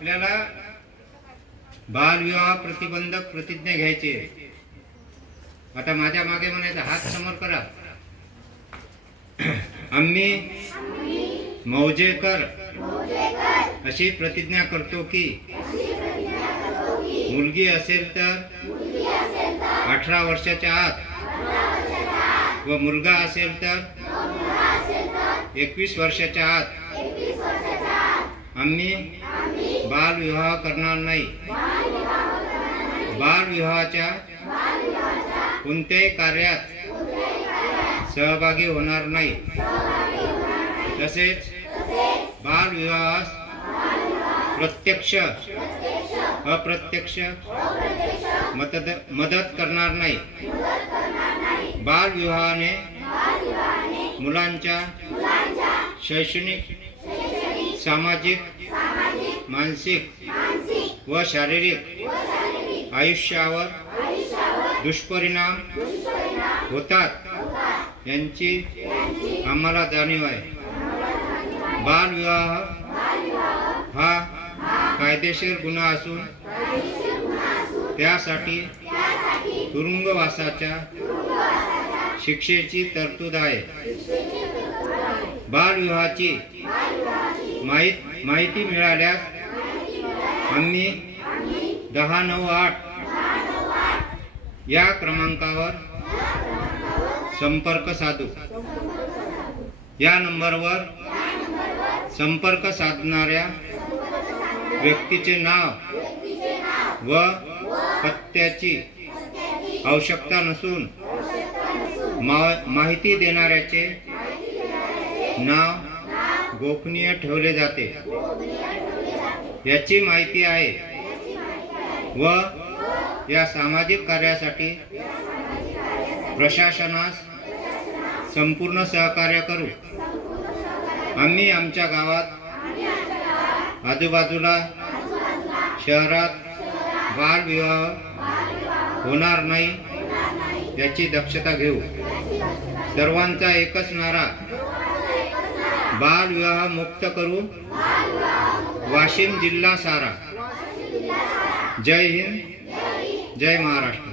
आपल्याला बालविवाह प्रतिबंधक प्रतिज्ञा घ्यायची आहे. आता माझ्या मागे म्हणायचं, हात समोर करा. आम्ही मौजेकर अशी प्रतिज्ञा करतो की मुलगी असेल तर 18 वर्षाच्या आत व मुलगा असेल तर 21 वर्षाच्या आत आम्ही बालविवाह करणार नाही. बालविवाहाच्या कोणत्याही कार्यात सहभागी होणार नाही. तसेच बालविवाहास प्रत्यक्ष अप्रत्यक्ष मदत करणार नाही. बालविवाहाने मुलांच्या शैक्षणिक, सामाजिक, मानसिक व शारीरिक आयुष्यावर दुष्परिणाम होतात यांची आम्हाला जाणीव आहे. बालविवाह हा कायदेशीर गुन्हा असून त्यासाठी तुरुंगवासाच्या शिक्षेची तरतूद आहे. बालविवाहाची माहिती मिळाल्यास आम्ही 1098 या क्रमांकावर संपर्क साधू. या नंबरवर संपर्क साधणाऱ्या व्यक्तीचे नाव व पत्त्याची आवश्यकता नसून माहिती देणाऱ्याचे नाव गोपनीय ठेवले जाते याची माहिती आहे व या सामाजिक कार्यासाठी प्रशासनास संपूर्ण सहकार्य करू. आम्ही आमच्या गावात, आजूबाजूला, शहरात बालविवाह होणार नाही याची दक्षता घेऊ. सर्वांचा एकच नारा, बालविवाह मुक्त करू, वाशिम जिल्हा सारा. जय हिंद, जय महाराष्ट्र.